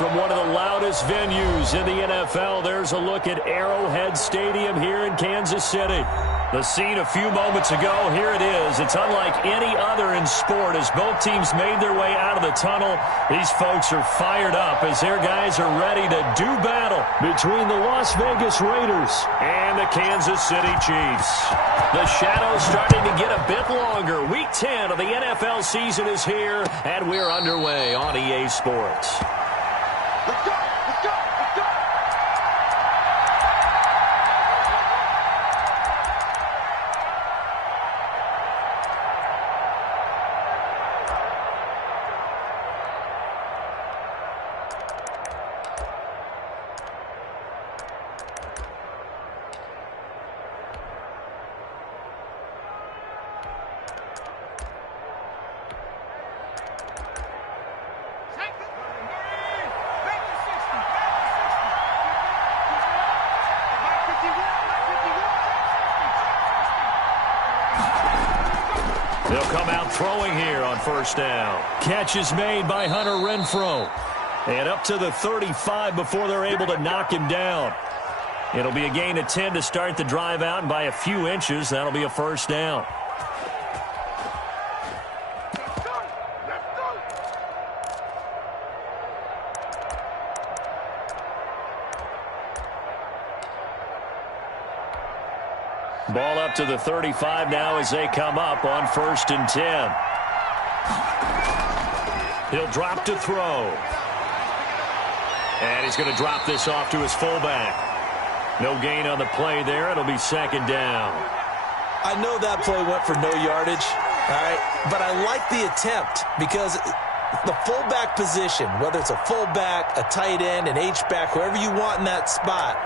from one of the loudest venues in the NFL. There's a look at Arrowhead Stadium here in Kansas City. The scene a few moments ago, here it is. It's unlike any other in sport as both teams made their way out of the tunnel. These folks are fired up as their guys are ready to do battle between the Las Vegas Raiders and the Kansas City Chiefs. The shadow's starting to get a bit longer. Week 10 of the NFL season is here, and we're underway on EA Sports. Let's go! Let's go! Let's go! They'll come out throwing here on first down. Catch is made by Hunter Renfrow. And up to the 35 before they're able to knock him down. It'll be a gain of 10 to start the drive out, and by a few inches, that'll be a first down. Ball up to the 35 now as they come up on 1st and 10. He'll drop to throw. And he's going to drop this off to his fullback. No gain on the play there. It'll be 2nd down. I know that play went for no yardage, all right, but I like the attempt because the fullback position, whether it's a fullback, a tight end, an H-back, whoever you want in that spot,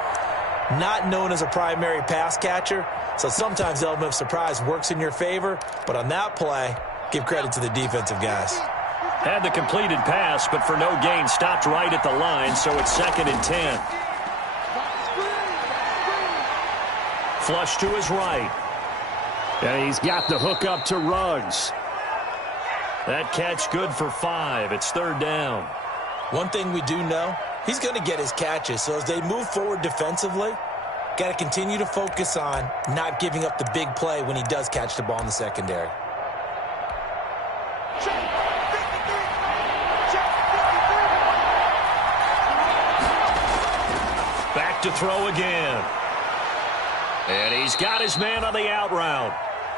not known as a primary pass catcher. So sometimes the element of surprise works in your favor, but on that play, give credit to the defensive guys. Had the completed pass, but for no gain, stopped right at the line, so it's 2nd and 10. Flush to his right. And he's got the hook up to Ruggs. That catch good for 5. It's 3rd down. One thing we do know, he's going to get his catches. So as they move forward defensively, got to continue to focus on not giving up the big play when he does catch the ball in the secondary. Back to throw again. And he's got his man on the out route.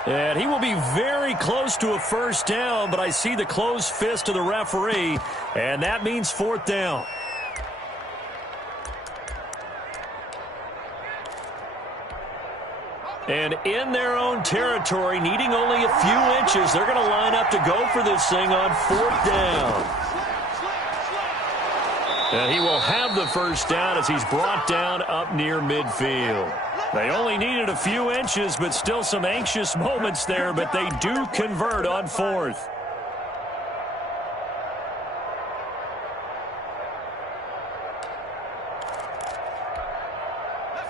And he will be very close to a first down, but I see the closed fist of the referee, and that means 4th down. And in their own territory, needing only a few inches, they're going to line up to go for this thing on 4th down. And he will have the first down as he's brought down up near midfield. They only needed a few inches, but still some anxious moments there, but they do convert on 4th.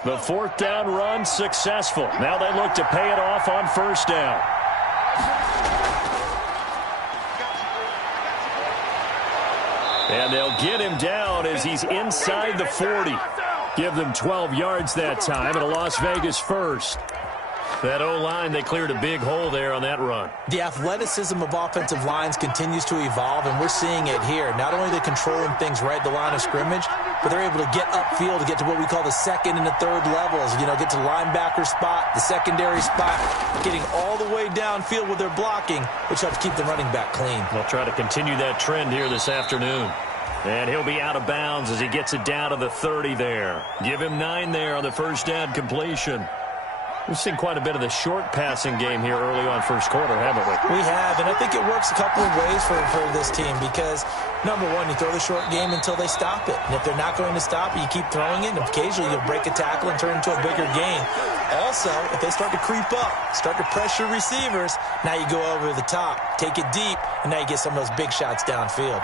The 4th down run successful. Now they look to pay it off on 1st down. And they'll get him down as he's inside the 40. Give them 12 yards that time and a Las Vegas first. That O-line, they cleared a big hole there on that run. The athleticism of offensive lines continues to evolve, and we're seeing it here. Not only are they controlling things right at the line of scrimmage, but they're able to get upfield to get to what we call the 2nd and the 3rd levels. You know, get to the linebacker spot, the secondary spot, getting all the way downfield with their blocking, which helps keep the running back clean. They'll try to continue that trend here this afternoon. And he'll be out of bounds as he gets it down to the 30 there. Give him 9 there on the first down completion. We've seen quite a bit of the short passing game here early on first quarter, haven't we? We have, and I think it works a couple of ways for this team because, number one, you throw the short game until they stop it. And if they're not going to stop it, you keep throwing it, and occasionally you'll break a tackle and turn it into a bigger gain. Also, if they start to creep up, start to pressure receivers, now you go over the top, take it deep, and now you get some of those big shots downfield.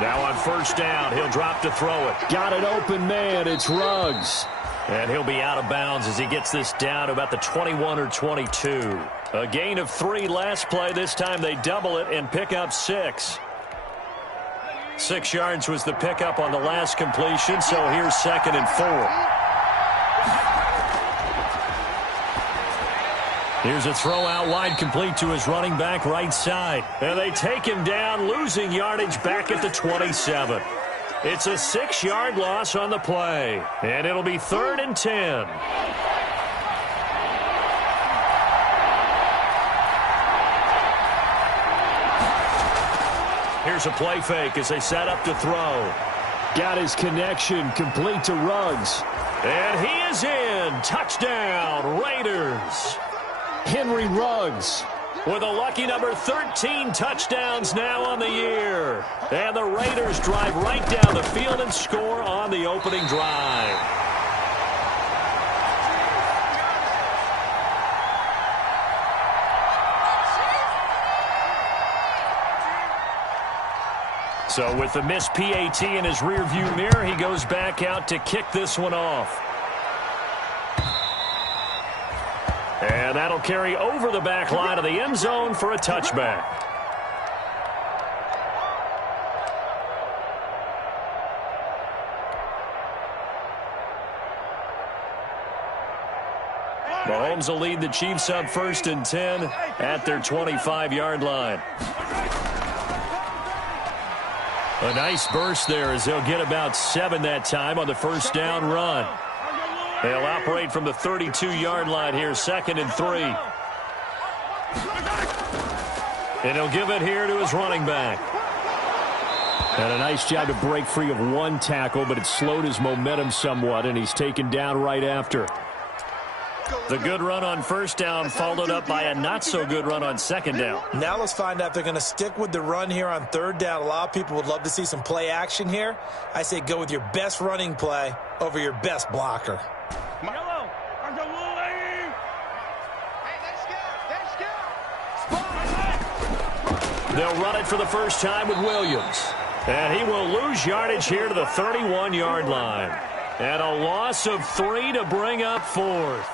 Now on first down, he'll drop to throw it. Got an open man. It's Ruggs. And he'll be out of bounds as he gets this down to about the 21 or 22. A gain of 3 last play. This time they double it and pick up 6. 6 yards was the pickup on the last completion, so here's 2nd and 4. Here's a throw out wide, complete to his running back right side. And they take him down, losing yardage back at the 27. It's a 6-yard loss on the play. And it'll be 3rd and 10. Here's a play fake as they set up to throw. Got his connection, complete to Ruggs. And he is in. Touchdown, Raiders. Henry Ruggs with a lucky number 13 touchdowns now on the year. And the Raiders drive right down the field and score on the opening drive. So with the missed PAT in his rearview mirror, he goes back out to kick this one off. And that'll carry over the back line of the end zone for a touchback. Mahomes will lead the Chiefs up 1st and 10 at their 25-yard line. A nice burst there as they'll get about 7 that time on the first down run. They'll operate from the 32-yard line here, 2nd and 3. And he'll give it here to his running back. And a nice job to break free of 1 tackle, but it slowed his momentum somewhat, and he's taken down right after. The good run on first down followed up by a not-so-good run on second down. Now let's find out if they're going to stick with the run here on 3rd down. A lot of people would love to see some play action here. I say go with your best running play over your best blocker. They'll run it for the first time with Williams. And he will lose yardage here to the 31-yard line. And a loss of 3 to bring up 4th.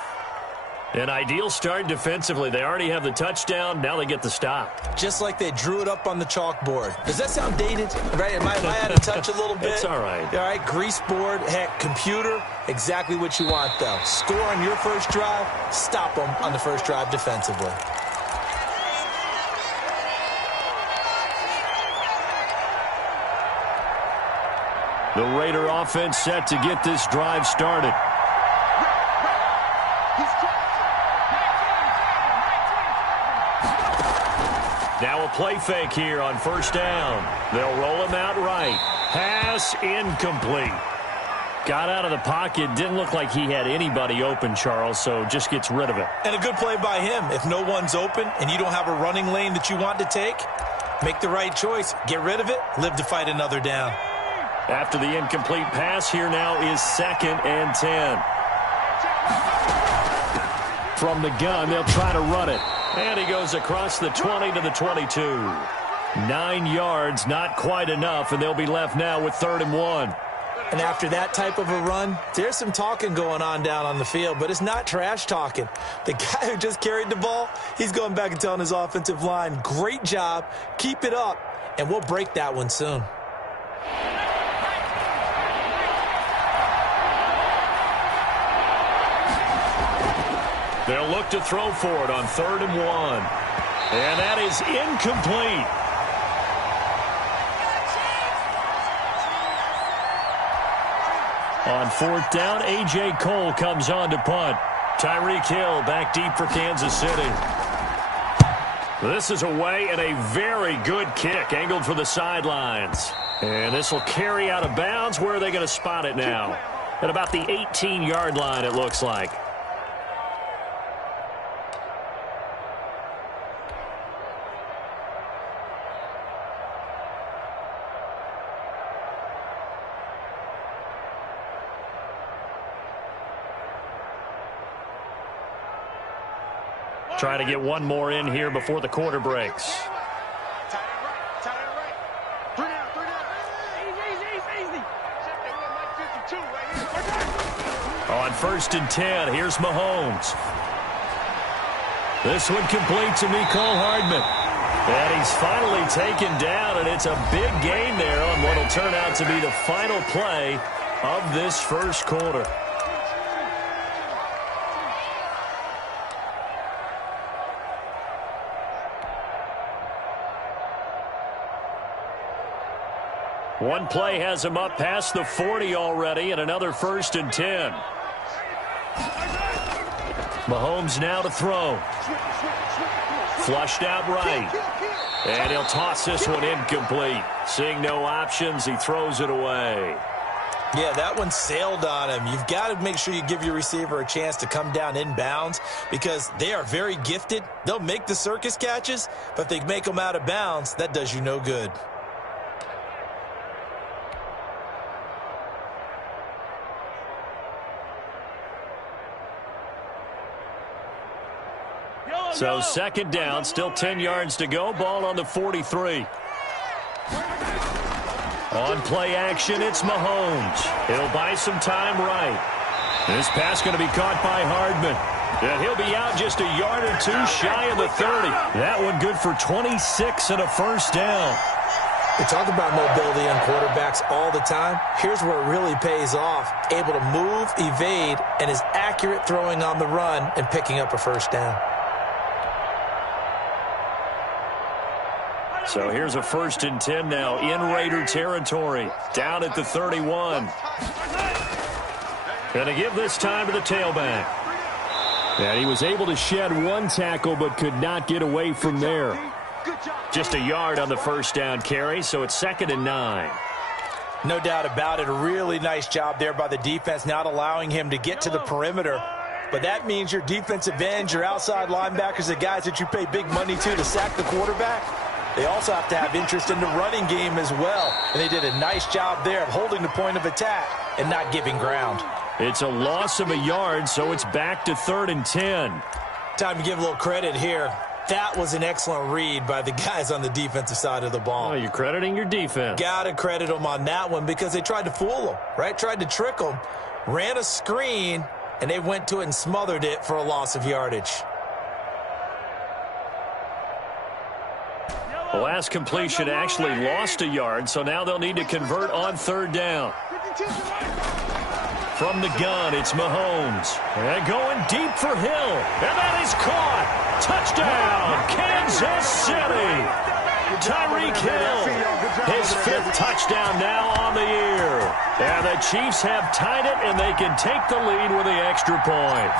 An ideal start defensively. They already have the touchdown. Now they get the stop. Just like they drew it up on the chalkboard. Does that sound dated? Right? Am I out of touch a little bit? It's all right. All right, grease board, heck, computer, exactly what you want, though. Score on your first drive, stop them on the first drive defensively. The Raider offense set to get this drive started. Now a play fake here on first down. They'll roll him out right. Pass incomplete. Got out of the pocket. Didn't look like he had anybody open, Charles, so just gets rid of it. And a good play by him. If no one's open and you don't have a running lane that you want to take, make the right choice. Get rid of it. Live to fight another down. After the incomplete pass, here now is 2nd and 10. From the gun, they'll try to run it. And he goes across the 20 to the 22. 9 yards, not quite enough, and they'll be left now with 3rd and 1. And after that type of a run, there's some talking going on down on the field, but it's not trash talking. The guy who just carried the ball, he's going back and telling his offensive line, great job, keep it up, and we'll break that one soon. They'll look to throw for it on 3rd and 1. And that is incomplete. On 4th down, A.J. Cole comes on to punt. Tyreek Hill back deep for Kansas City. This is away and a very good kick angled for the sidelines. And this will carry out of bounds. Where are they going to spot it now? At about the 18-yard line, it looks like. Trying to get one more in here before the quarter breaks. Tight end right. 3 down. Easy. 52 right here. On 1st and 10, here's Mahomes. This one complete to Mecole Hardman. And he's finally taken down, and it's a big gain there on what will turn out to be the final play of this first quarter. One play has him up past the 40 already, and another 1st and 10. Mahomes now to throw. Flushed out right. And he'll toss this one incomplete. Seeing no options, he throws it away. Yeah, that one sailed on him. You've got to make sure you give your receiver a chance to come down inbounds because they are very gifted. They'll make the circus catches, but if they make them out of bounds, that does you no good. So 2nd down, still 10 yards to go. Ball on the 43. On play action, it's Mahomes. He'll buy some time right. This pass going to be caught by Hardman. And he'll be out just a yard or two shy of the 30. That one good for 26 and a 1st down. We talk about mobility on quarterbacks all the time. Here's where it really pays off. Able to move, evade, and is accurate throwing on the run and picking up a 1st down. So here's a 1st and 10 now in Raider territory. Down at the 31. Going to give this time to the tailback. And he was able to shed one tackle but could not get away from there. Just a yard on the 1st down carry, so it's 2nd and 9. No doubt about it. A really nice job there by the defense, not allowing him to get to the perimeter. But that means your defensive ends, your outside linebackers, the guys that you pay big money to sack the quarterback, they also have to have interest in the running game as well. And they did a nice job there of holding the point of attack and not giving ground. It's a loss of a yard, so it's back to 3rd and 10. Time to give a little credit here. That was an excellent read by the guys on the defensive side of the ball. Oh, you're crediting your defense. Got to credit them on that one because they tried to fool them, right? Tried to trick them, ran a screen, and they went to it and smothered it for a loss of yardage. The last completion actually lost a yard, so now they'll need to convert on 3rd down. From the gun, it's Mahomes. And going deep for Hill. And that is caught. Touchdown, Kansas City. Tyreek Hill, his 5th touchdown now on the year. And the Chiefs have tied it, and they can take the lead with the extra point.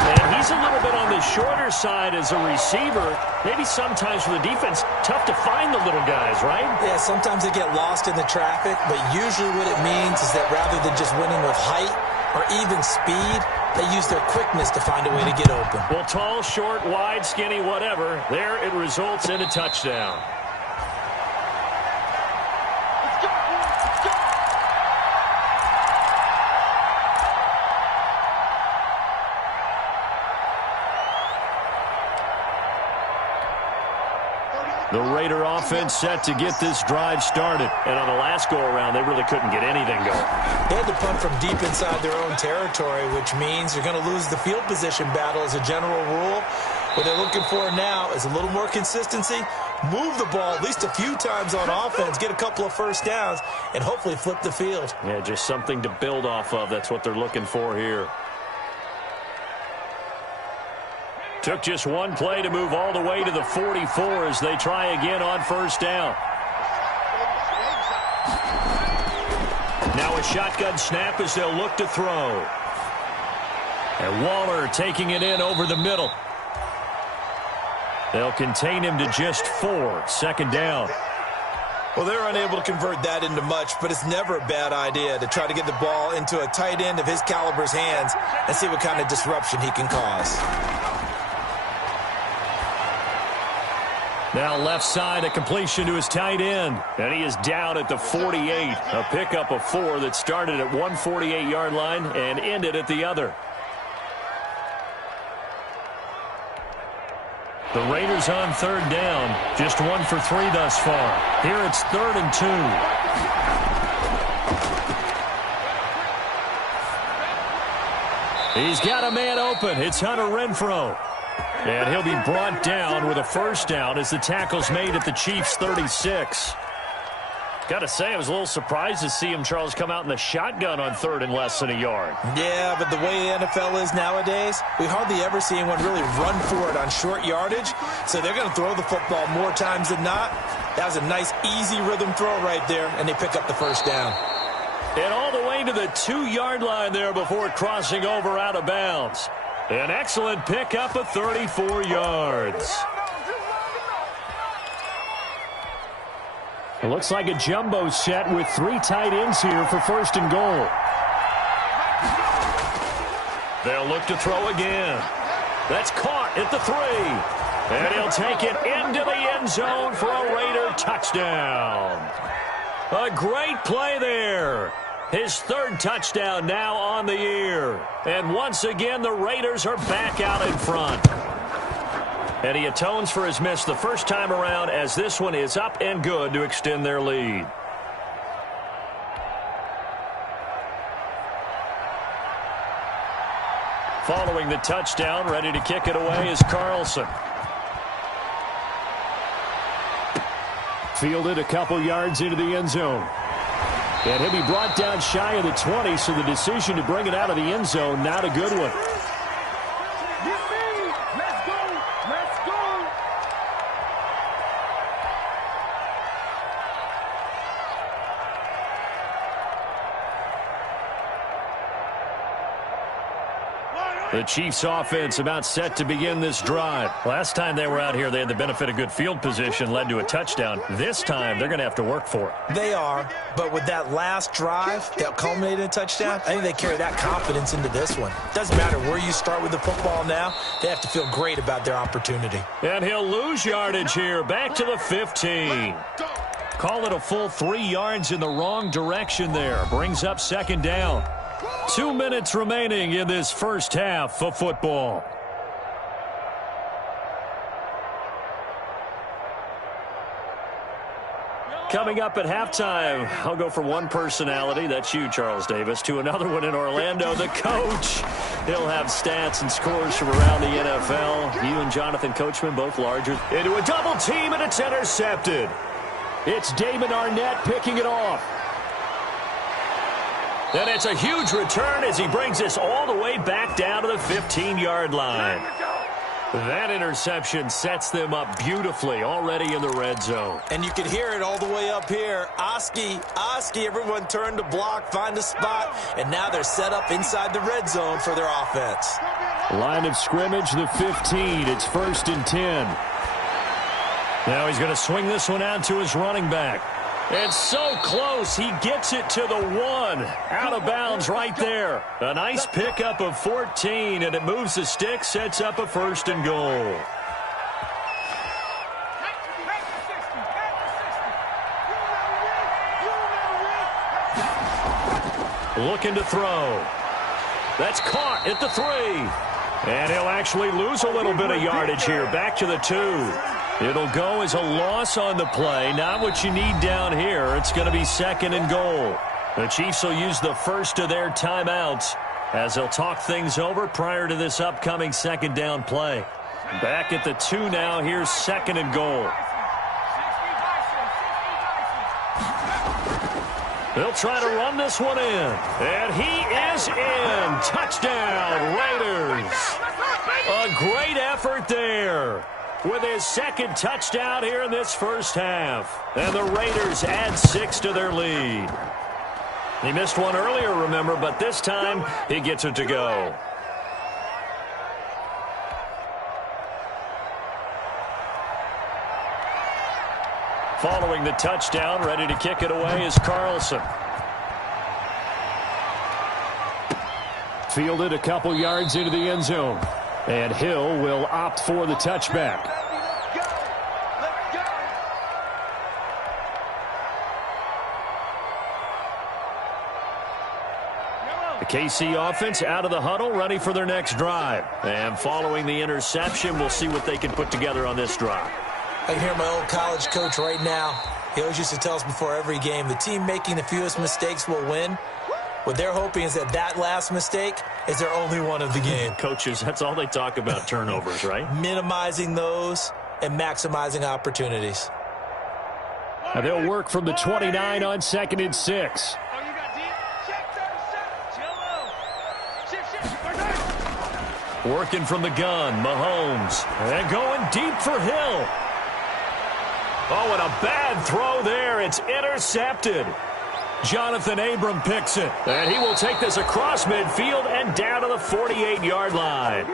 And he's a little bit on the shorter side as a receiver. Maybe sometimes for the defense, tough to find the little guys, right? Yeah, sometimes they get lost in the traffic, but usually what it means is that rather than just winning with height or even speed, they use their quickness to find a way to get open. Well, tall, short, wide, skinny, whatever, there it results in a touchdown. The Raider offense set to get this drive started. And on the last go-around, they really couldn't get anything going. They had to punt from deep inside their own territory, which means you're going to lose the field position battle as a general rule. What they're looking for now is a little more consistency, move the ball at least a few times on offense, get a couple of 1st downs, and hopefully flip the field. Yeah, just something to build off of. That's what they're looking for here. Took just one play to move all the way to the 44 as they try again on 1st down. Now a shotgun snap as they'll look to throw. And Waller taking it in over the middle. They'll contain him to just 4. 2nd down. Well, they're unable to convert that into much, but it's never a bad idea to try to get the ball into a tight end of his caliber's hands and see what kind of disruption he can cause. Now left side, a completion to his tight end. And he is down at the 48. A pickup of 4 that started at one 48-yard line and ended at the other. The Raiders on 3rd down. Just 1 for 3 thus far. Here it's 3rd and 2. He's got a man open. It's Hunter Renfrow. And he'll be brought down with a first down as the tackle's made at the Chiefs' 36. Got to say, I was a little surprised to see him, Charles, come out in the shotgun on third and less than a yard. Yeah, but the way the NFL is nowadays, we hardly ever see anyone really run for it on short yardage. So they're going to throw the football more times than not. That was a nice, easy rhythm throw right there, and they pick up the first down. And all the way to the 2-yard line there before crossing over out of bounds. An excellent pickup of 34 yards. It looks like a jumbo set with 3 tight ends here for first and goal. They'll look to throw again. That's caught at the 3. And he'll take it into the end zone for a Raider touchdown. A great play there. His 3rd touchdown now on the year. And once again, the Raiders are back out in front. And he atones for his miss the first time around as this one is up and good to extend their lead. Following the touchdown, ready to kick it away is Carlson. Fielded a couple yards into the end zone. And he'll be brought down shy of the 20, so the decision to bring it out of the end zone, not a good one. The Chiefs offense about set to begin this drive. Last time they were out here, they had the benefit of good field position, led to a touchdown. This time, they're going to have to work for it. They are, but with that last drive that culminated in a touchdown, I think they carry that confidence into this one. Doesn't matter where you start with the football now, they have to feel great about their opportunity. And he'll lose yardage here, back to the 15. Call it a full 3 yards in the wrong direction there. Brings up second down. 2 minutes remaining in this first half of football. Coming up at halftime, I'll go from one personality, that's you, Charles Davis, to another one in Orlando, the coach. He'll have stats and scores from around the NFL. You and Jonathan Coachman, both larger. Into a double team, and it's intercepted. It's Damon Arnett picking it off. And it's a huge return as he brings this all the way back down to the 15-yard line. That interception sets them up beautifully already in the red zone. And you can hear it all the way up here. Oski, everyone turned to block, find a spot, and now they're set up inside the red zone for their offense. Line of scrimmage, the 15. It's 1st and 10. Now he's going to swing this one out to his running back. It's so close, he gets it to the 1. Out of bounds right there. A nice pickup of 14, and it moves the stick, sets up a 1st and goal. Looking to throw. That's caught at the 3. And he'll actually lose a little bit of yardage here, back to the 2. It'll go as a loss on the play. Not what you need down here. It's going to be 2nd and goal. The Chiefs will use the first of their timeouts as they'll talk things over prior to this upcoming 2nd down play. Back at the 2 now. Here's 2nd and goal. They'll try to run this one in. And he is in. Touchdown, Raiders. A great effort there, with his 2nd touchdown here in this first half. And the Raiders add 6 to their lead. He missed one earlier, remember, but this time he gets it to go. Following the touchdown, ready to kick it away is Carlson. Fielded a couple yards into the end zone. And Hill will opt for the touchback. The KC offense out of the huddle, ready for their next drive. And following the interception, we'll see what they can put together on this drive. I can hear my old college coach right now. He always used to tell us before every game, the team making the fewest mistakes will win. What they're hoping is that last mistake is their only one of the game. Coaches, that's all they talk about, turnovers, right? Minimizing those and maximizing opportunities. Now they'll work from the 29 on 2nd and 6. Working from the gun, Mahomes. And going deep for Hill. Oh, and a bad throw there. It's intercepted. Jonathan Abram picks it. And he will take this across midfield and down to the 48-yard line.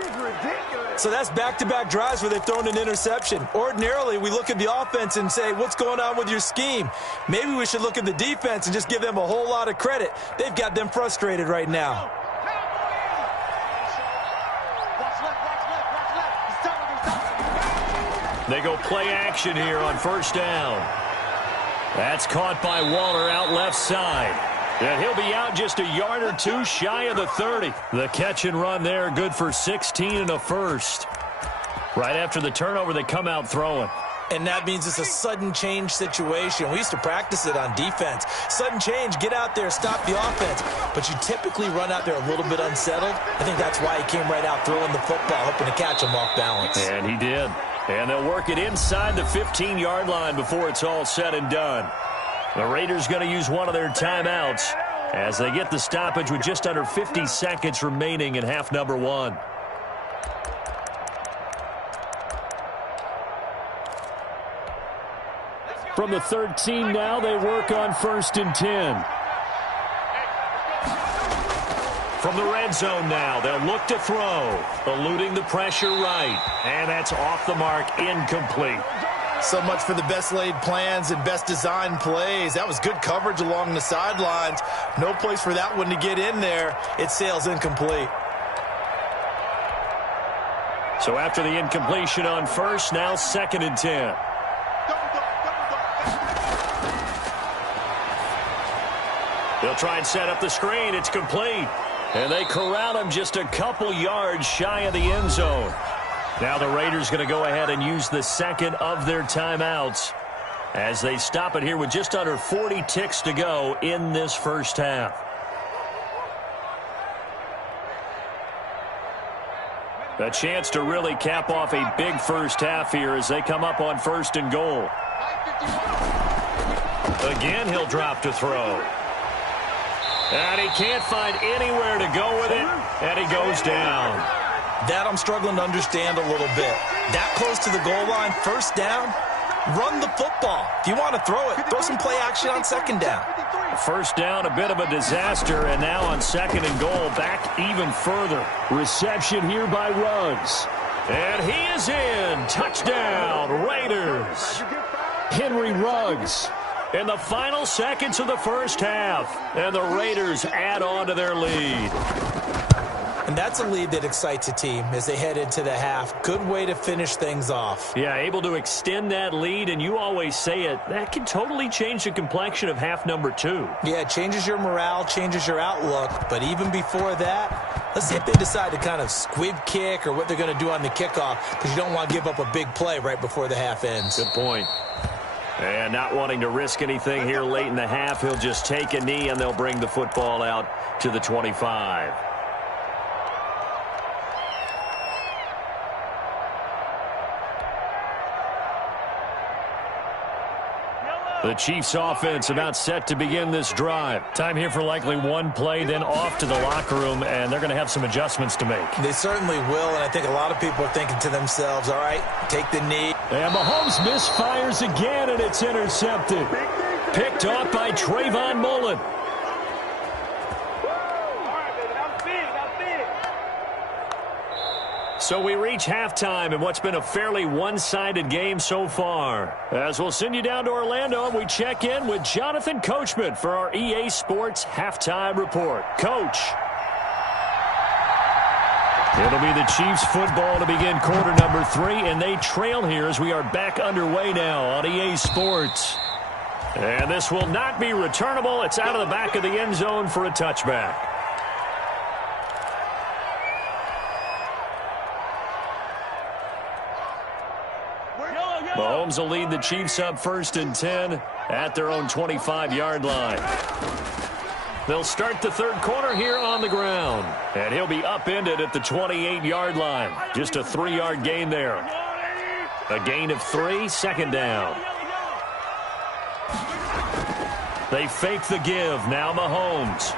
So that's back-to-back drives where they've thrown an interception. Ordinarily, we look at the offense and say, what's going on with your scheme? Maybe we should look at the defense and just give them a whole lot of credit. They've got them frustrated right now. They go play action here on 1st down. That's caught by Waller out left side. And he'll be out just a yard or two shy of the 30. The catch and run there, good for 16 and a first. Right after the turnover, they come out throwing. And that means it's a sudden change situation. We used to practice it on defense. Sudden change, get out there, stop the offense. But you typically run out there a little bit unsettled. I think that's why he came right out throwing the football, hoping to catch him off balance. And he did. And they'll work it inside the 15-yard line before it's all said and done. The Raiders going to use one of their timeouts as they get the stoppage with just under 50 seconds remaining in half number 1. From the 13 now, they work on 1st and 10. From the red zone now, they'll look to throw. Eluding the pressure right. And that's off the mark, incomplete. So much for the best laid plans and best designed plays. That was good coverage along the sidelines. No place for that one to get in there. It sails incomplete. So after the incompletion on 1st, now 2nd and 10. They'll try and set up the screen. It's complete. And they corral him just a couple yards shy of the end zone. Now the Raiders going to go ahead and use the second of their timeouts as they stop it here with just under 40 ticks to go in this first half. A chance to really cap off a big first half here as they come up on 1st and goal. Again, he'll drop to throw. And he can't find anywhere to go with it, and he goes down. That I'm struggling to understand a little bit. That close to the goal line, 1st down, run the football. If you want to throw it, throw some play action on 2nd down. 1st down, a bit of a disaster, and now on 2nd and goal, back even further. Reception here by Ruggs. And he is in. Touchdown, Raiders. Henry Ruggs. In the final seconds of the first half, and the Raiders add on to their lead. And that's a lead that excites a team as they head into the half. Good way to finish things off. Yeah, able to extend that lead, and you always say it, that can totally change the complexion of half number 2. Yeah, it changes your morale, changes your outlook, but even before that, let's see if they decide to kind of squib kick or what they're going to do on the kickoff, because you don't want to give up a big play right before the half ends. Good point. And not wanting to risk anything here late in the half, he'll just take a knee and they'll bring the football out to the 25. The Chiefs offense about set to begin this drive. Time here for likely one play, then off to the locker room, and they're going to have some adjustments to make. They certainly will, and I think a lot of people are thinking to themselves, all right, take the knee. And Mahomes misfires again, and it's intercepted. Picked off by Trayvon Mullen. So we reach halftime in what's been a fairly one-sided game so far. As we'll send you down to Orlando, and we check in with Jonathan Coachman for our EA Sports Halftime Report. Coach. It'll be the Chiefs football to begin quarter number 3, and they trail here as we are back underway now on EA Sports. And this will not be returnable. It's out of the back of the end zone for a touchback. Mahomes will lead the Chiefs up 1st and 10 at their own 25-yard line. They'll start the third quarter here on the ground. And he'll be upended at the 28-yard line. Just a 3-yard gain there. A gain of 3, second down. They fake the give. Now Mahomes.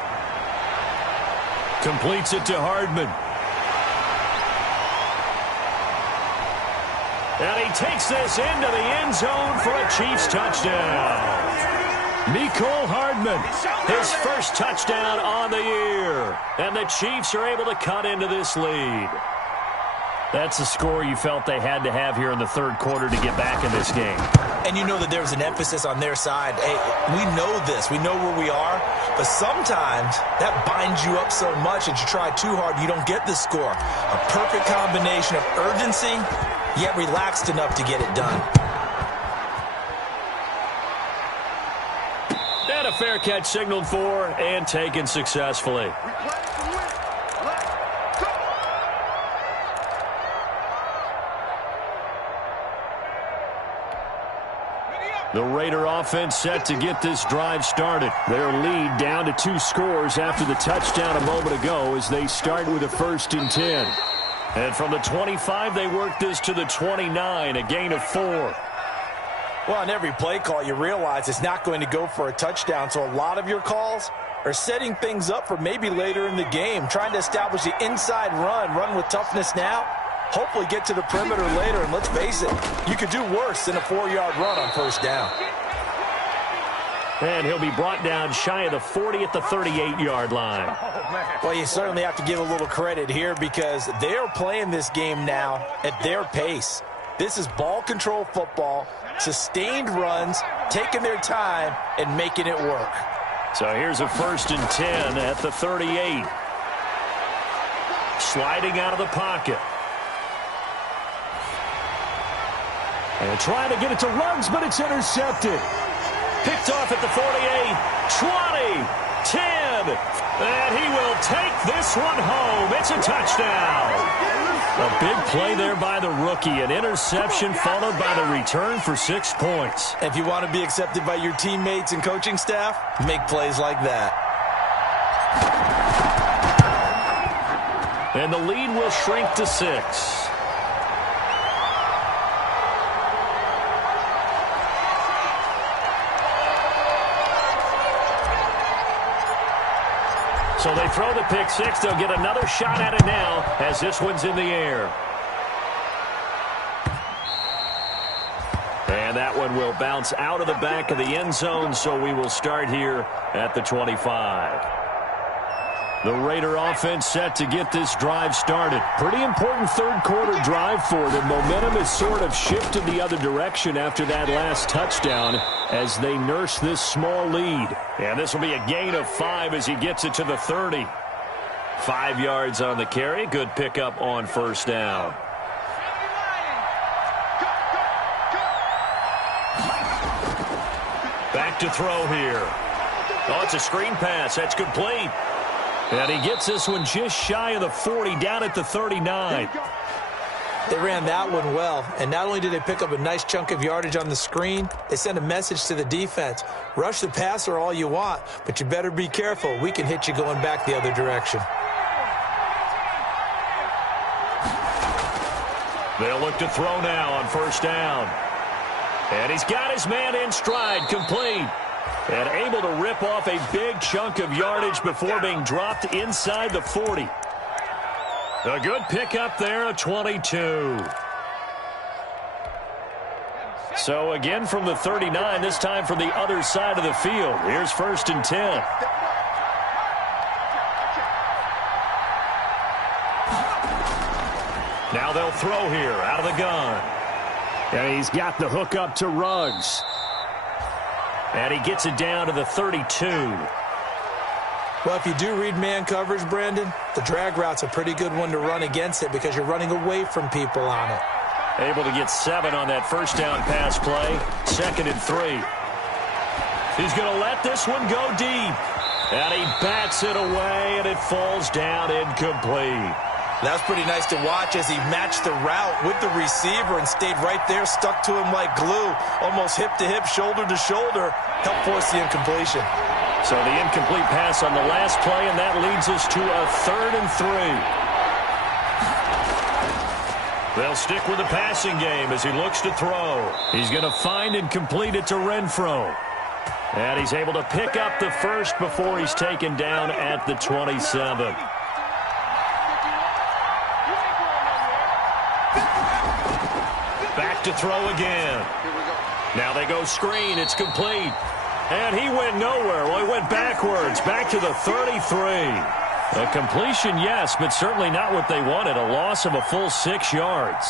Completes it to Hardman. And he takes this into the end zone for a Chiefs touchdown. Mecole Hardman, his first touchdown on the year. And the Chiefs are able to cut into this lead. That's the score you felt they had to have here in the third quarter to get back in this game. And you know that there was an emphasis on their side. Hey, we know this. We know where we are. But sometimes that binds you up so much that you try too hard, you don't get the score. A perfect combination of urgency, yet relaxed enough to get it done. And a fair catch signaled for and taken successfully. The Raider offense set to get this drive started. Their lead down to 2 scores after the touchdown a moment ago as they start with a 1st and 10. And from the 25, they work this to the 29, a gain of 4. Well, on every play call, you realize it's not going to go for a touchdown, so a lot of your calls are setting things up for maybe later in the game, trying to establish the inside run with toughness now, hopefully get to the perimeter later, and let's face it, you could do worse than a 4-yard run on 1st down. And he'll be brought down shy of the 40 at the 38-yard line. Well, you certainly have to give a little credit here because they're playing this game now at their pace. This is ball control football, sustained runs, taking their time, and making it work. So here's a 1st and 10 at the 38. Sliding out of the pocket. And trying to get it to Ruggs, but it's intercepted. Picked off at the 48, 20, 10, and he will take this one home. It's a touchdown. A big play there by the rookie. An interception followed by the return for 6 points. If you want to be accepted by your teammates and coaching staff, make plays like that. And the lead will shrink to 6. So they throw the pick 6. They'll get another shot at it now as this one's in the air. And that one will bounce out of the back of the end zone, so we will start here at the 25. The Raider offense set to get this drive started. Pretty important third quarter drive for them. Momentum has sort of shifted the other direction after that last touchdown as they nurse this small lead. And this will be a gain of 5 as he gets it to the 30. 5 yards on the carry. Good pickup on 1st down. Back to throw here. Oh, it's a screen pass. That's complete. And he gets this one just shy of the 40, down at the 39. They ran that one well, and not only did they pick up a nice chunk of yardage on the screen, they sent a message to the defense. Rush the passer all you want, but you better be careful. We can hit you going back the other direction. They'll look to throw now on 1st down. And he's got his man in stride, complete. And able to rip off a big chunk of yardage before being dropped inside the 40. A good pickup there at 22. So again from the 39, this time from the other side of the field. Here's 1st and 10. Now they'll throw here out of the gun. And he's got the hook up to Ruggs. And he gets it down to the 32. Well, if you do read man coverage, Brandon, the drag route's a pretty good one to run against it because you're running away from people on it. Able to get 7 on that 1st down pass play. 2nd and 3. He's going to let this one go deep. And he bats it away, and it falls down incomplete. That was pretty nice to watch as he matched the route with the receiver and stayed right there, stuck to him like glue, almost hip to hip, shoulder to shoulder, helped force the incompletion. So the incomplete pass on the last play, and that leads us to a 3rd and 3. They'll stick with the passing game as he looks to throw. He's going to find and complete it to Renfro. And he's able to pick up the first before he's taken down at the 27. Back to throw again. Now they go screen. It's complete. And he went nowhere. Well, he went backwards. Back to the 33. A completion, yes, but certainly not what they wanted. A loss of a full 6 yards.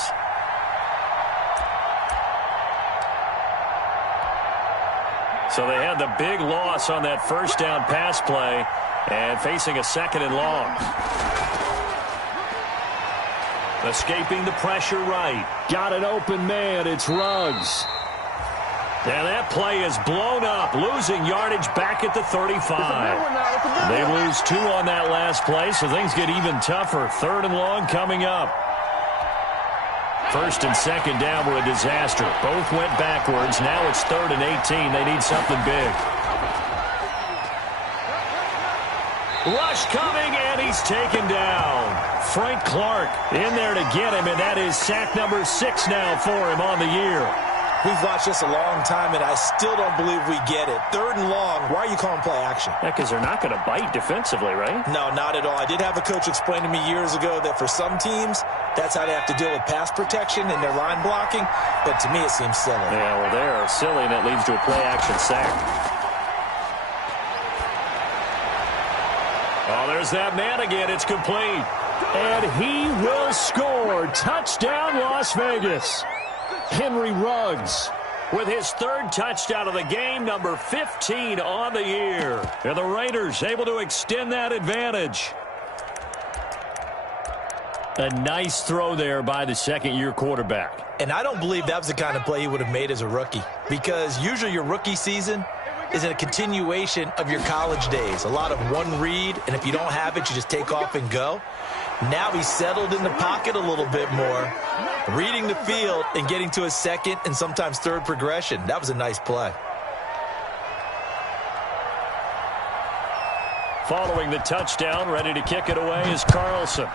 So they had the big loss on that first down pass play and facing a 2nd and long. Escaping the pressure right. Got an open man. It's Ruggs. And that play is blown up, losing yardage back at the 35. They lose 2 on that last play, so things get even tougher. 3rd and long coming up. 1st and 2nd down were a disaster. Both went backwards. Now it's 3rd and 18. They need something big. Rush coming, and he's taken down. Frank Clark in there to get him, and that is sack number 6 now for him on the year. We've watched this a long time, and I still don't believe we get it. 3rd and long. Why are you calling play action? Yeah, because they're not going to bite defensively, right? No, not at all. I did have a coach explain to me years ago that for some teams, that's how they have to deal with pass protection and their line blocking. But to me, it seems silly. Yeah, well, they're silly, and it leads to a play action sack. Oh, there's that man again. It's complete. And he will score. Touchdown, Las Vegas. Henry Ruggs with his 3rd touchdown of the game, number 15 on the year. And the Raiders able to extend that advantage. A nice throw there by the 2nd-year quarterback. And I don't believe that was the kind of play he would have made as a rookie, because usually your rookie season is a continuation of your college days. A lot of one read, and if you don't have it, you just take off and go. Now he's settled in the pocket a little bit more, reading the field and getting to his 2nd and sometimes 3rd progression. That was a nice play. Following the touchdown, ready to kick it away is Carlson.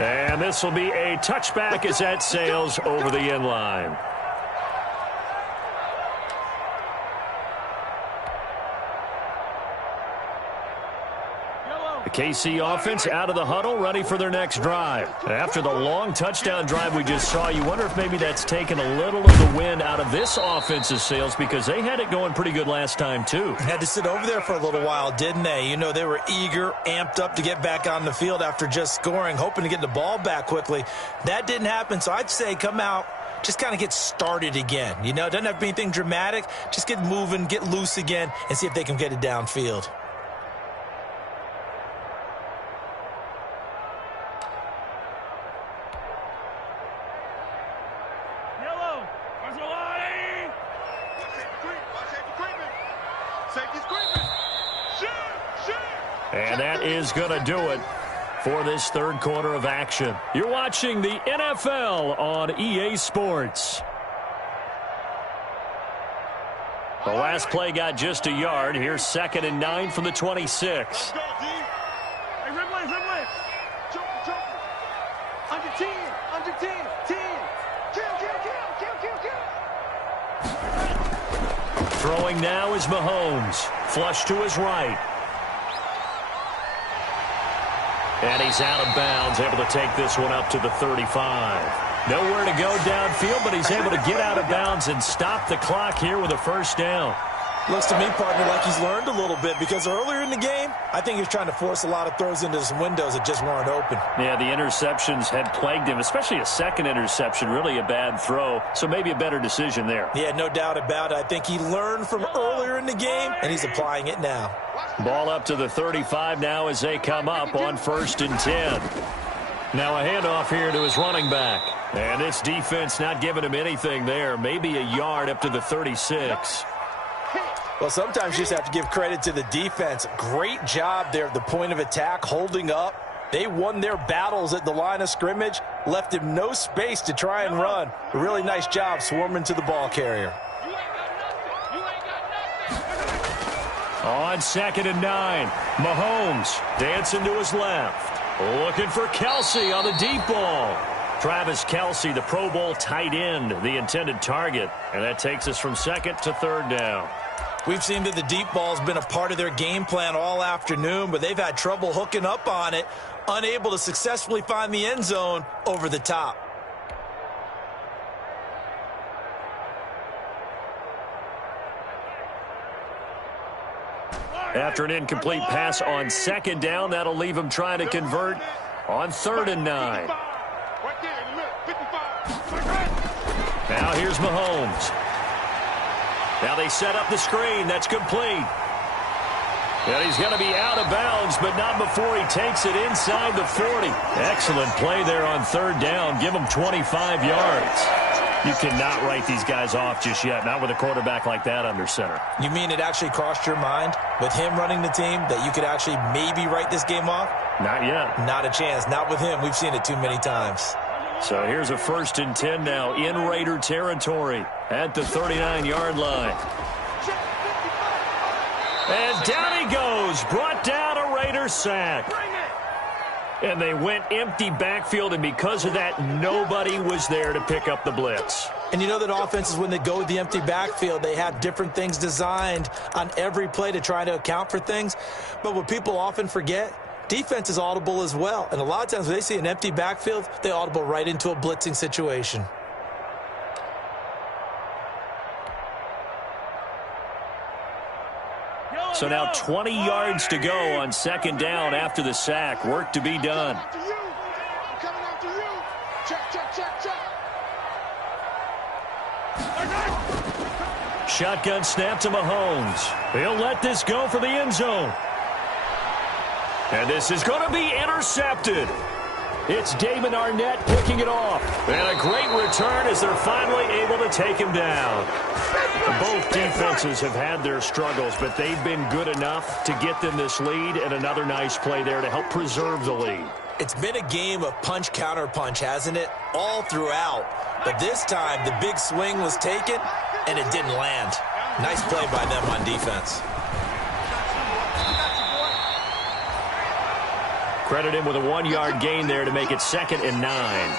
And this will be a touchback as that sails over the end line. The KC offense out of the huddle, ready for their next drive. After the long touchdown drive we just saw, you wonder if maybe that's taken a little of the wind out of this offense's sails, because they had it going pretty good last time, too. Had to sit over there for a little while, didn't they? You know, they were eager, amped up to get back on the field after just scoring, hoping to get the ball back quickly. That didn't happen, so I'd say come out, just kind of get started again. You know, it doesn't have to be anything dramatic. Just get moving, get loose again, and see if they can get it downfield. And that is going to do it for this 3rd quarter of action. You're watching the NFL on EA Sports. The last play got just a yard. Here's 2nd and 9 from the 26. Let's go, D. Hey, Ridley. Jump. Under 10. 10. Kill. Throwing now is Mahomes. Flush to his right. And he's out of bounds, able to take this one up to the 35. Nowhere to go downfield, but he's able to get out of bounds and stop the clock here with a 1st down. Looks to me, partner, like he's learned a little bit, because earlier in the game, I think he was trying to force a lot of throws into some windows that just weren't open. Yeah, the interceptions had plagued him, especially a 2nd interception, really a bad throw, so maybe a better decision there. Yeah, no doubt about it. I think he learned from earlier in the game, and he's applying it now. Ball up to the 35 now as they come up on 1st and 10. Now a handoff here to his running back. And this defense not giving him anything there, maybe a yard up to the 36. Well, sometimes you just have to give credit to the defense. Great job there at the point of attack, holding up. They won their battles at the line of scrimmage, left him no space to try and run. A really nice job swarming to the ball carrier. On 2nd and 9, Mahomes dancing to his left. Looking for Kelce on the deep ball. Travis Kelce, the Pro Bowl tight end, the intended target. And that takes us from 2nd to 3rd down. We've seen that the deep ball has been a part of their game plan all afternoon, but they've had trouble hooking up on it, unable to successfully find the end zone over the top. After an incomplete pass on 2nd down, that'll leave him trying to convert on 3rd and 9. Now here's Mahomes. Now they set up the screen. That's complete. And he's going to be out of bounds, but not before he takes it inside the 40. Excellent play there on 3rd down. Give him 25 yards. You cannot write these guys off just yet, not with a quarterback like that under center. You mean it actually crossed your mind with him running the team that you could actually maybe write this game off? Not yet. Not a chance. Not with him. We've seen it too many times. So here's a 1st and 10 now in Raider territory at the 39-yard line. And down he goes. Brought down a Raider sack. And they went empty backfield, and because of that, nobody was there to pick up the blitz. And you know that offenses, when they go with the empty backfield, they have different things designed on every play to try to account for things. But what people often forget, defense is audible as well. And a lot of times when they see an empty backfield, they audible right into a blitzing situation. So now 20 yards to go on 2nd down after the sack. Work to be done. Shotgun snap to Mahomes. He'll let this go for the end zone. And this is going to be intercepted. It's Damon Arnett picking it off. And a great return as they're finally able to take him down. Both defenses have had their struggles, but they've been good enough to get them this lead, and another nice play there to help preserve the lead. It's been a game of punch-counter-punch, hasn't it? All throughout. But this time, the big swing was taken, and it didn't land. Nice play by them on defense. Credit him with a 1-yard gain there to make it 2nd and 9.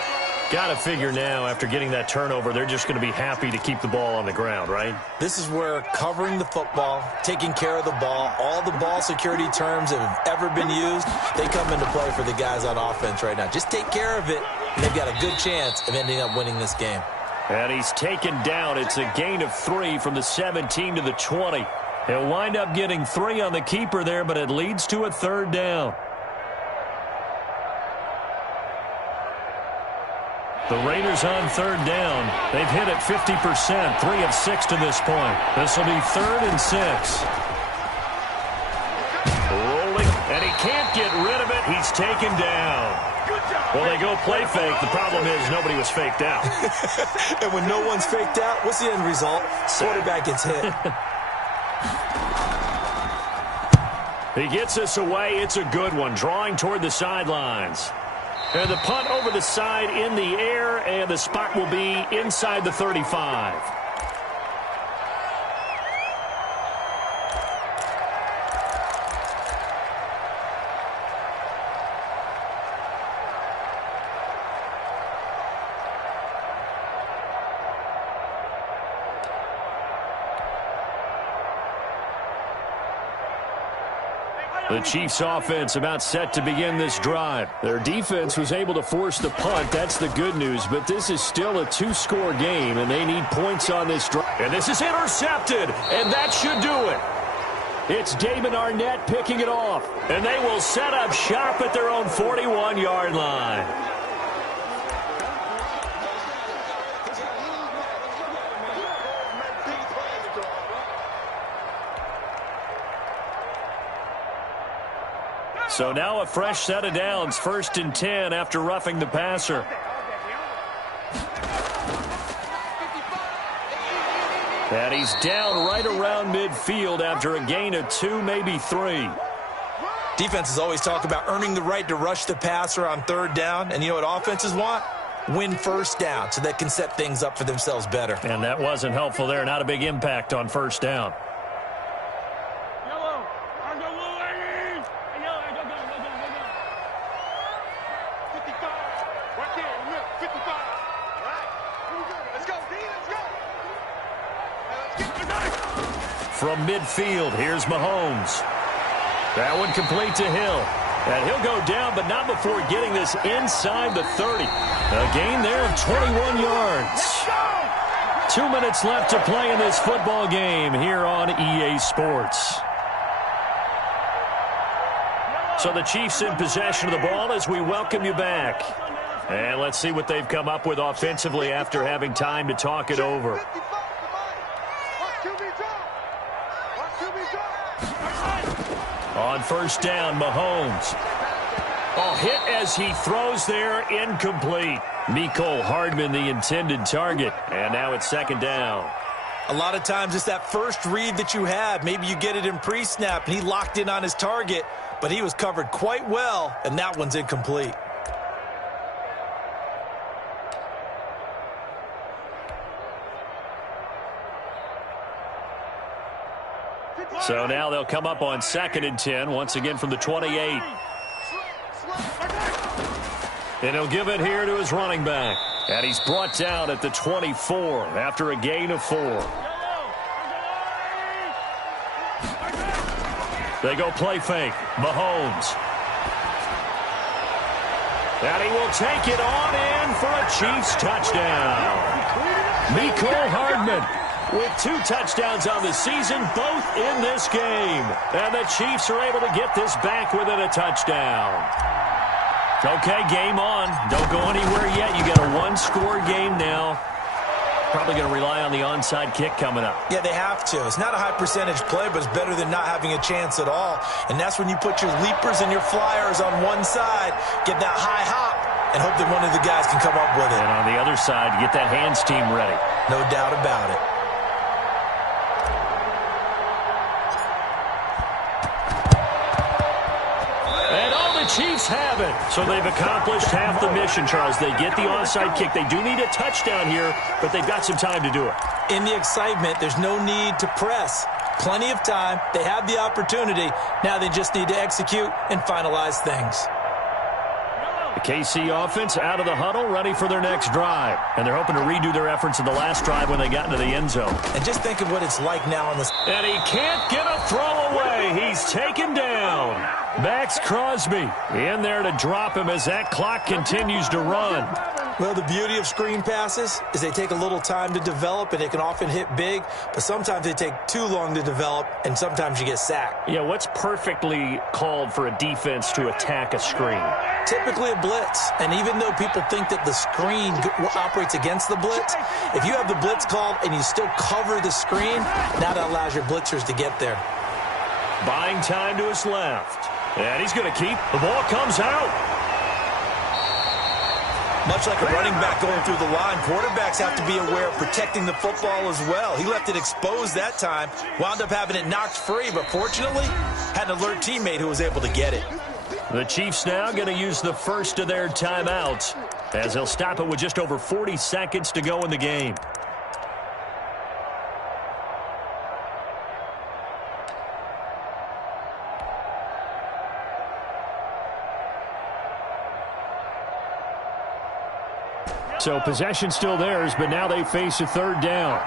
Got to figure now, after getting that turnover, they're just going to be happy to keep the ball on the ground, right? This is where covering the football, taking care of the ball, all the ball security terms that have ever been used, they come into play for the guys on offense right now. Just take care of it, and they've got a good chance of ending up winning this game. And he's taken down. It's a gain of 3 from the 17 to the 20. He'll wind up getting 3 on the keeper there, but it leads to a 3rd down. The Raiders on 3rd down. They've hit it 50%, 3 of 6 to this point. This will be 3rd and 6. Rolling, and he can't get rid of it. He's taken down. Well, they go play fake. The problem is nobody was faked out. And when no one's faked out, what's the end result? Quarterback gets hit. He gets us away. It's a good one, drawing toward the sidelines. And the punt over the side in the air, and the spot will be inside the 35. The Chiefs offense about set to begin this drive. Their defense was able to force the punt. That's the good news, but this is still a 2-score game, and they need points on this drive. And this is intercepted, and that should do it. It's Damon Arnett picking it off, and they will set up shop at their own 41-yard line. So now a fresh set of downs, 1st and 10 after roughing the passer. And he's down right around midfield after a gain of 2, maybe 3. Defenses always talk about earning the right to rush the passer on 3rd down. And you know what offenses want? win first down so they can set things up for themselves better. And that wasn't helpful there. Not a big impact on first down. Yellow. Go, ladies. Yellow, go. 55. Right there. 55. All right. Let's go, D. Let's go. From midfield, here's Mahomes. That one complete to Hill. And he'll go down, but not before getting this inside the 30. A gain there of 21 yards. 2 minutes left to play in this football game here on EA Sports. So the Chiefs in possession of the ball as we welcome you back. And let's see what they've come up with offensively after having time to talk it over. On first down, Mahomes. Oh, hit as he throws there, incomplete. Mecole Hardman, the intended target. And now it's second down. A lot of times it's that first read that you have. Maybe you get it in pre-snap, and he locked in on his target, but he was covered quite well, and that one's incomplete. So now they'll come up on 2nd and 10, once again from the 28. And he'll give it here to his running back. And he's brought down at the 24 after a gain of 4. They go play fake. Mahomes. And he will take it on in for a Chiefs touchdown. Mecole Hardman with 2 touchdowns on the season, both in this game. And the Chiefs are able to get this back within a touchdown. Okay, game on. Don't go anywhere yet. You got a 1-score game now. Probably going to rely on the onside kick coming up. Yeah, they have to. It's not a high percentage play, but it's better than not having a chance at all. And that's when you put your leapers and your flyers on one side, get that high hop, and hope that one of the guys can come up with it. And on the other side, get that hands team ready. No doubt about it. Chiefs have it. So they've accomplished half the mission, Charles. They get the onside kick. They do need a touchdown here, but they've got some time to do it. In the excitement, there's no need to press. Plenty of time. They have the opportunity. Now they just need to execute and finalize things. The KC offense out of the huddle, ready for their next drive. And they're hoping to redo their efforts in the last drive when they got into the end zone. And just think of what it's like now on this. And he can't get a throw away. He's taken down. Max Crosby in there to drop him as that clock continues to run. Well, the beauty of screen passes is they take a little time to develop, and they can often hit big, but sometimes they take too long to develop, and sometimes you get sacked. Yeah, what's perfectly called for a defense to attack a screen? Typically a blitz, and even though people think that the screen operates against the blitz, if you have the blitz called and you still cover the screen, now that allows your blitzers to get there. Buying time to his left. And he's going to keep. The ball comes out. Much like a running back going through the line, quarterbacks have to be aware of protecting the football as well. He left it exposed that time, wound up having it knocked free, but fortunately, had an alert teammate who was able to get it. The Chiefs now going to use the first of their timeouts as they'll stop it with just over 40 seconds to go in the game. So possession still theirs, but now they face a third down.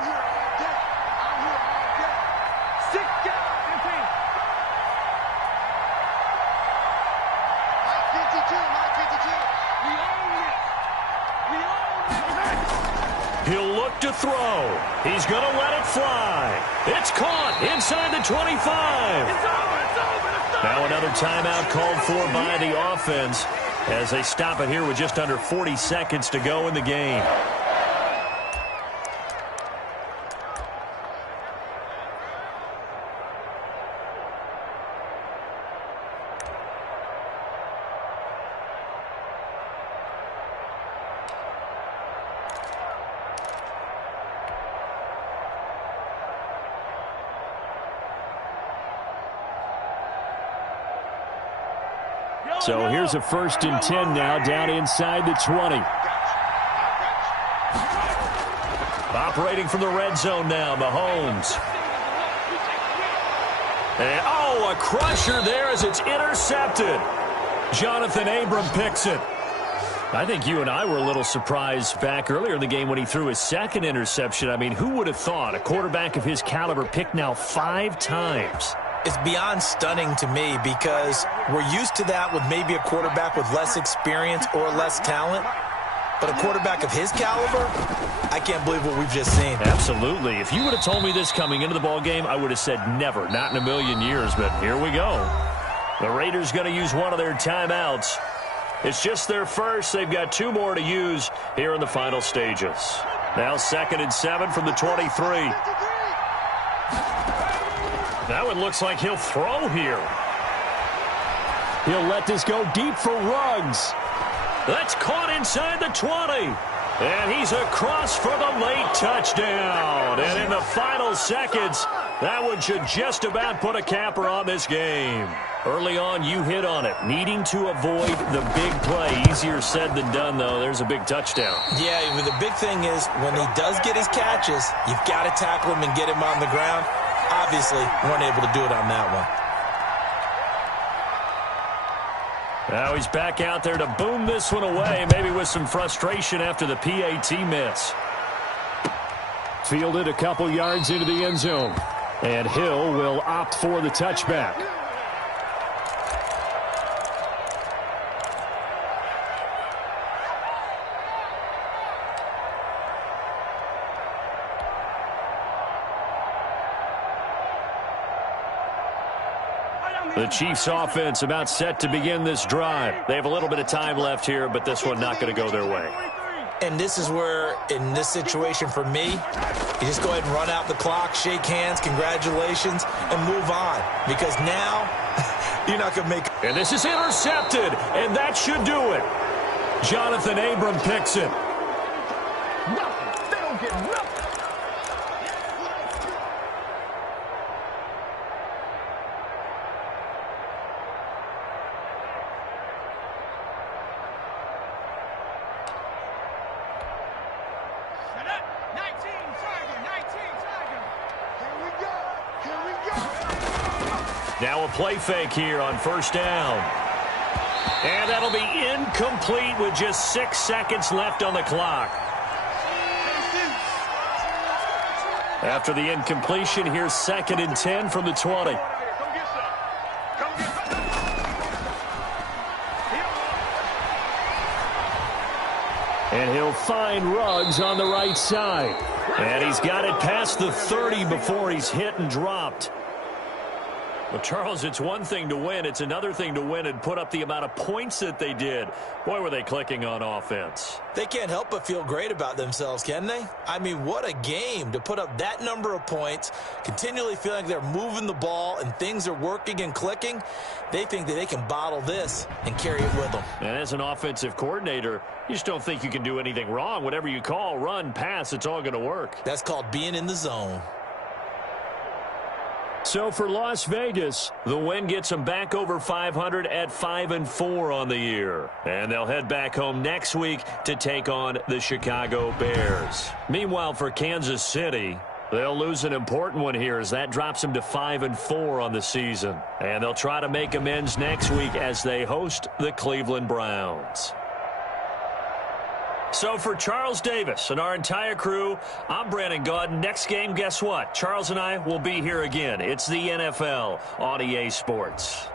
He'll look to throw. He's going to let it fly. It's caught inside the 25. Now another timeout called for by the offense as they stop it here with just under 40 seconds to go in the game. So here's a 1st and 10 now down inside the 20. operating from the red zone now, Mahomes. And, a crusher there as it's intercepted. Jonathan Abram picks it. I think you and I were a little surprised back earlier in the game when he threw his second interception. I mean, who would have thought a quarterback of his caliber picked now 5 times? It's beyond stunning to me because we're used to that with maybe a quarterback with less experience or less talent. But a quarterback of his caliber, I can't believe what we've just seen. Absolutely. If you would have told me this coming into the ball game, I would have said never, not in a million years. But here we go. The Raiders going to use one of their timeouts. It's just their first. They've got 2 more to use here in the final stages. Now 2nd and 7 from the 23. That one looks like he'll throw here. He'll let this go deep for Ruggs. That's caught inside the 20. And he's across for the late touchdown. And in the final seconds, that one should just about put a capper on this game. Early on, you hit on it. Needing to avoid the big play. Easier said than done, though. There's a big touchdown. Yeah, the big thing is when he does get his catches, you've got to tackle him and get him on the ground. Obviously, weren't able to do it on that one. Now he's back out there to boom this one away, maybe with some frustration after the PAT miss. Fielded a couple yards into the end zone. And Hill will opt for the touchback. The Chiefs offense about set to begin this drive. They have a little bit of time left here, but this one not going to go their way. And this is where, in this situation for me, you just go ahead and run out the clock, shake hands, congratulations, and move on. Because now, you're not going to make it. And this is intercepted, and that should do it. Jonathan Abram picks it. Nothing. They don't get nothing. Now a play fake here on 1st down. And that'll be incomplete with just 6 seconds left on the clock. After the incompletion, here's 2nd and 10 from the 20. And he'll find Ruggs on the right side. And he's got it past the 30 before he's hit and dropped. Well, Charles, it's one thing to win. It's another thing to win and put up the amount of points that they did. Boy, were they clicking on offense. They can't help but feel great about themselves, can they? I mean, what a game to put up that number of points, continually feeling like they're moving the ball and things are working and clicking. They think that they can bottle this and carry it with them. And as an offensive coordinator, you just don't think you can do anything wrong. Whatever you call, run, pass, it's all going to work. That's called being in the zone. So for Las Vegas, the win gets them back over 500 at 5-4 on the year. And they'll head back home next week to take on the Chicago Bears. Meanwhile, for Kansas City, they'll lose an important one here as that drops them to 5-4 on the season. And they'll try to make amends next week as they host the Cleveland Browns. So for Charles Davis and our entire crew, I'm Brandon Gaudin. Next game, guess what? Charles and I will be here again. It's the NFL on EA Sports.